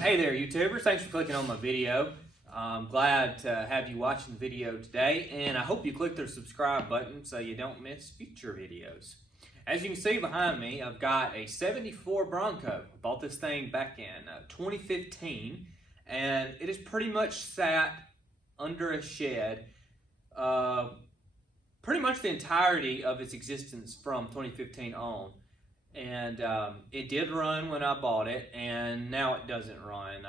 Hey there, YouTubers. Thanks for clicking on my video. I'm glad to have you watching the video today, and I hope you click the subscribe button so you don't miss future videos. As you can see behind me, I've got a 74 Bronco. I bought this thing back in 2015, and it has pretty much sat under a shed pretty much the entirety of its existence from 2015 on. And it did run when I bought it, and now it doesn't run.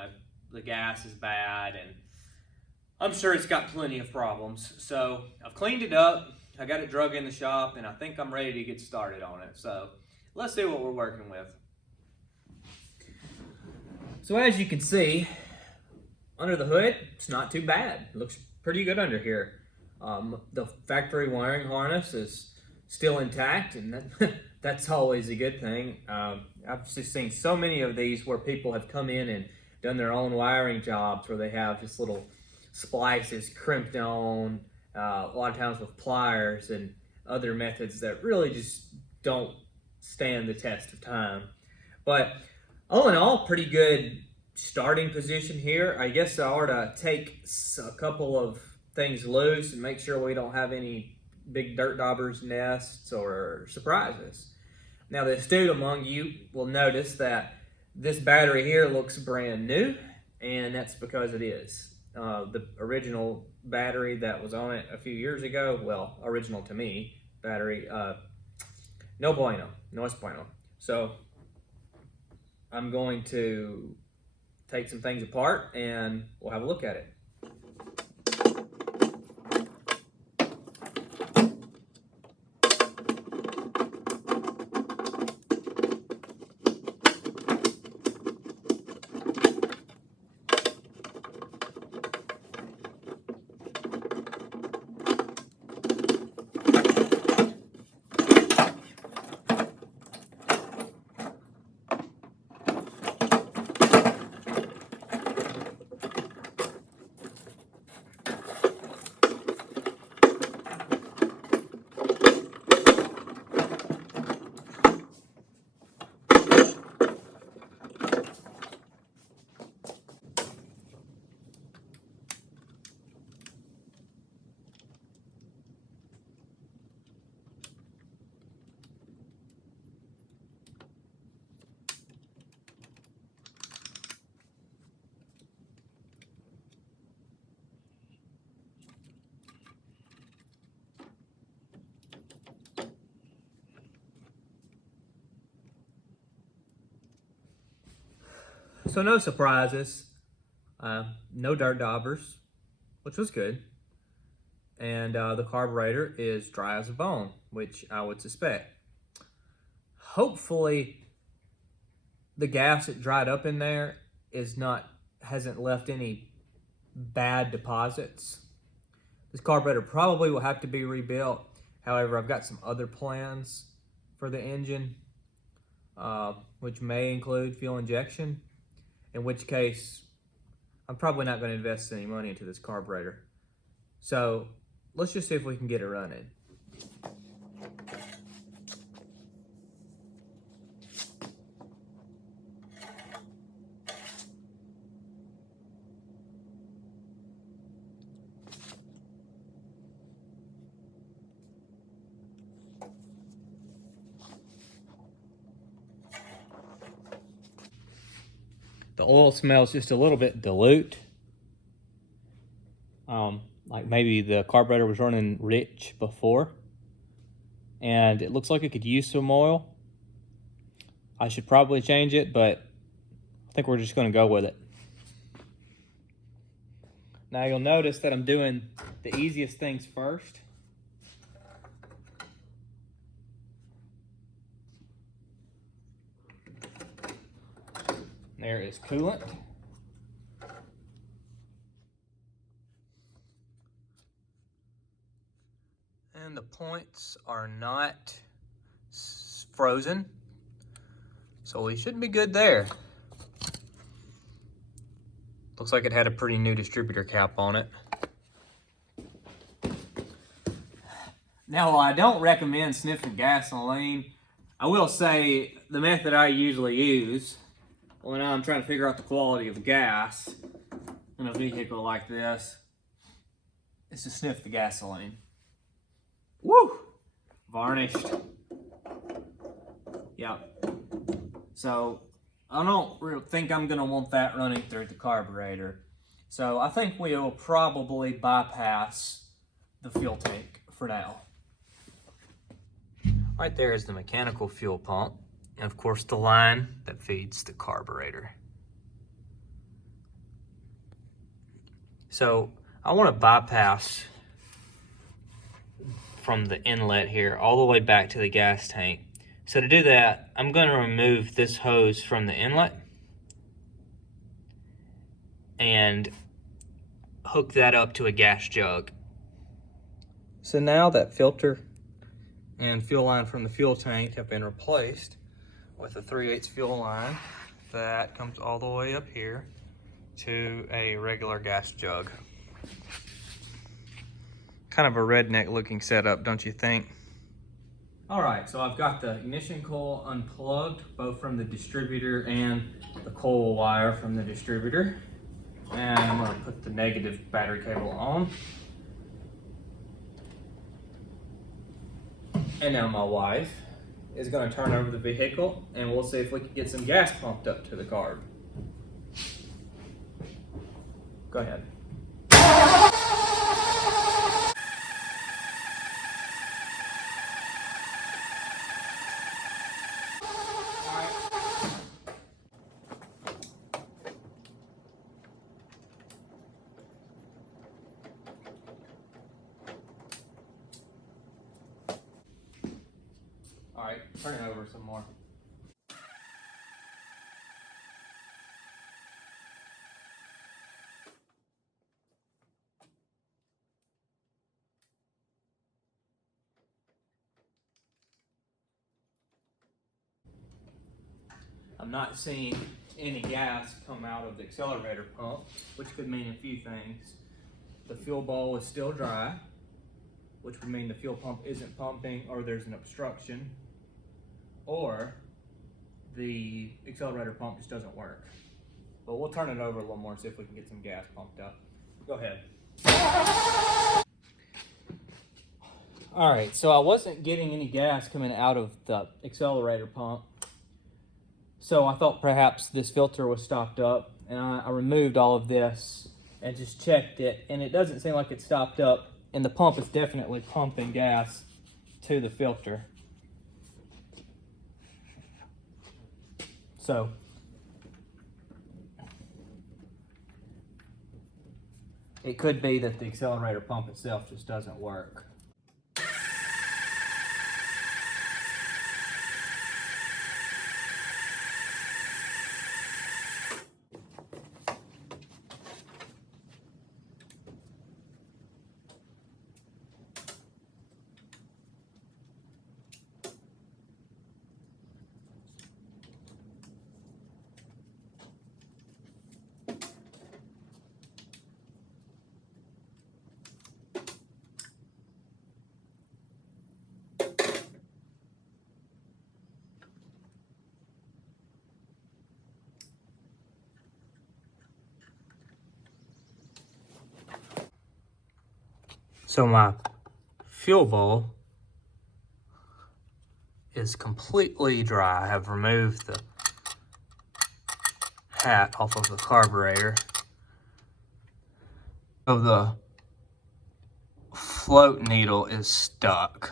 The gas is bad, and I'm sure it's got plenty of problems. So I've cleaned it up, I got it drug in the shop, and I think I'm ready to get started on it. So let's see what we're working with. So as you can see, under the hood, it's not too bad. It looks pretty good under here. The factory wiring harness is still intact, and that's always a good thing. I've just seen so many of these where people have come in and done their own wiring jobs where they have just little splices crimped on, a lot of times with pliers and other methods that really just don't stand the test of time. But all in all, pretty good starting position here. I guess I ought to take a couple of things loose and make sure we don't have any big dirt daubers, nests, or surprises. Now, the astute among you will notice that this battery here looks brand new, and that's because it is. The original battery that was on it a few years ago, well, original to me, battery, no bueno, no es bueno. So I'm going to take some things apart and we'll have a look at it. So no surprises, no dirt daubers, which was good. And the carburetor is dry as a bone, which I would suspect. Hopefully the gas that dried up in there hasn't left any bad deposits. This carburetor probably will have to be rebuilt. However, I've got some other plans for the engine, which may include fuel injection. In which case, I'm probably not going to invest any money into this carburetor. So let's just see if we can get it running. The oil smells just a little bit dilute. Like maybe the carburetor was running rich before. And it looks like it could use some oil. I should probably change it, but I think we're just gonna go with it. Now you'll notice that I'm doing the easiest things first. There is coolant. And the points are not frozen, so we should be good there. Looks like it had a pretty new distributor cap on it. Now, while I don't recommend sniffing gasoline, I will say the method I usually use Well, now I'm trying to figure out the quality of gas in a vehicle like this. Is to sniff the gasoline. Woo! Varnished. Yep. So I don't really think I'm gonna want that running through the carburetor. So I think we'll probably bypass the fuel tank for now. Right there is the mechanical fuel pump, and of course the line that feeds the carburetor. So I want to bypass from the inlet here all the way back to the gas tank. So to do that, I'm going to remove this hose from the inlet and hook that up to a gas jug. So now that filter and fuel line from the fuel tank have been replaced with a 3/8 fuel line that comes all the way up here to a regular gas jug. Kind of a redneck looking setup, don't you think? All right, so I've got the ignition coil unplugged, both from the distributor and the coil wire from the distributor. And I'm gonna put the negative battery cable on. And now my wife is gonna turn over the vehicle and we'll see if we can get some gas pumped up to the carb. Go ahead. All right, turn it over some more. I'm not seeing any gas come out of the accelerator pump, which could mean a few things. The fuel bowl is still dry, which would mean the fuel pump isn't pumping or there's an obstruction, or the accelerator pump just doesn't work. But we'll turn it over a little more and see if we can get some gas pumped up. Go ahead. All right, so I wasn't getting any gas coming out of the accelerator pump. So I thought perhaps this filter was stopped up, and I removed all of this and just checked it, and it doesn't seem like it's stopped up, and the pump is definitely pumping gas to the filter. So it could be that the accelerator pump itself just doesn't work. So my fuel bowl is completely dry. I have removed the hat off of the carburetor. So the float needle is stuck.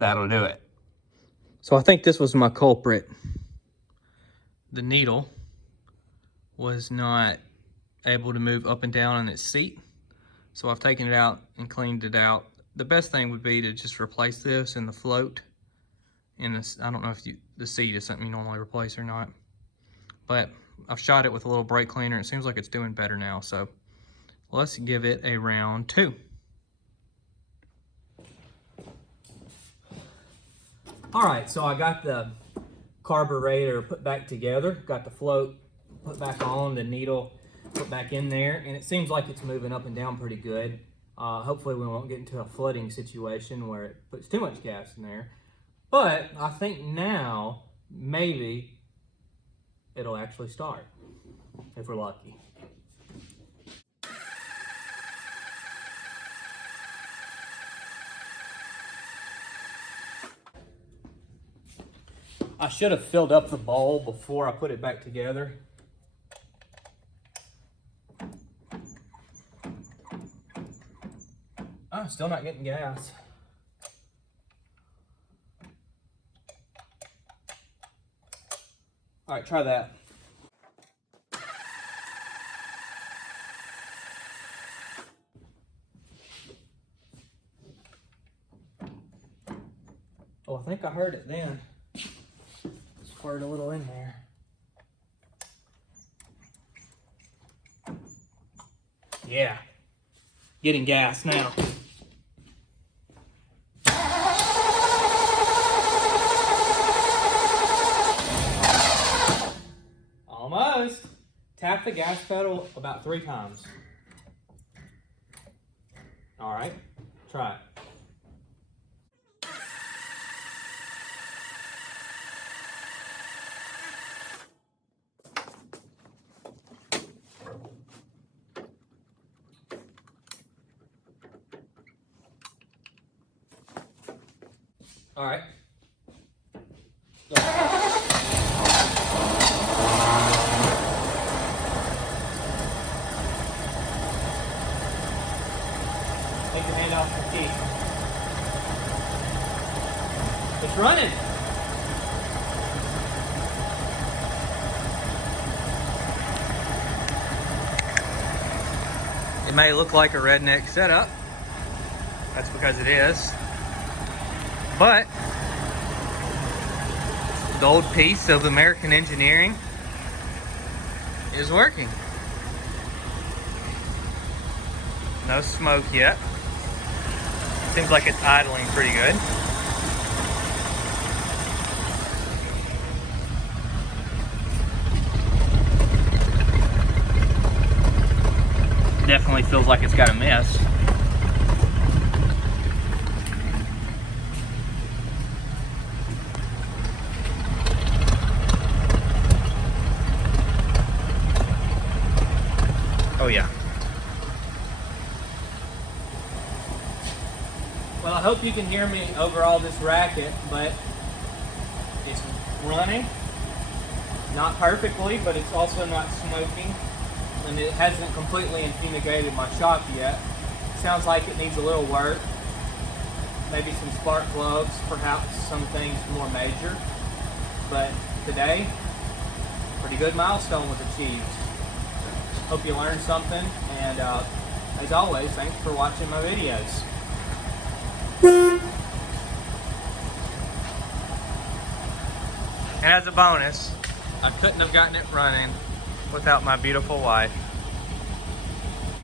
That'll do it. So I think this was my culprit. The needle was not able to move up and down on its seat. So I've taken it out and cleaned it out. The best thing would be to just replace this in the float. And this, I don't know if the seat is something you normally replace or not, but I've shot it with a little brake cleaner. It seems like it's doing better now. So let's give it a round 2. All right, so I got the carburetor put back together, got the float put back on, the needle put back in there, and it seems like it's moving up and down pretty good. Hopefully we won't get into a flooding situation where it puts too much gas in there. But I think now, maybe, it'll actually start, if we're lucky. I should have filled up the bowl before I put it back together. Oh, still not getting gas. All right, try that. Oh, I think I heard it then. Squirt a little in there. Yeah, getting gas now. Almost. Tap the gas pedal about 3 times. All right, try it. All right. Take your hand off the key. It's running. It may look like a redneck setup. That's because it is. But the old piece of American engineering is working. No smoke yet. Seems like it's idling pretty good. Definitely feels like it's got a mess. Oh yeah. Well, I hope you can hear me over all this racket, but it's running. Not perfectly, but it's also not smoking. And it hasn't completely infumigated my shop yet. Sounds like it needs a little work. Maybe some spark plugs, perhaps some things more major. But today, pretty good milestone was achieved. Hope you learned something, and as always, thanks for watching my videos. And as a bonus, I couldn't have gotten it running without my beautiful wife.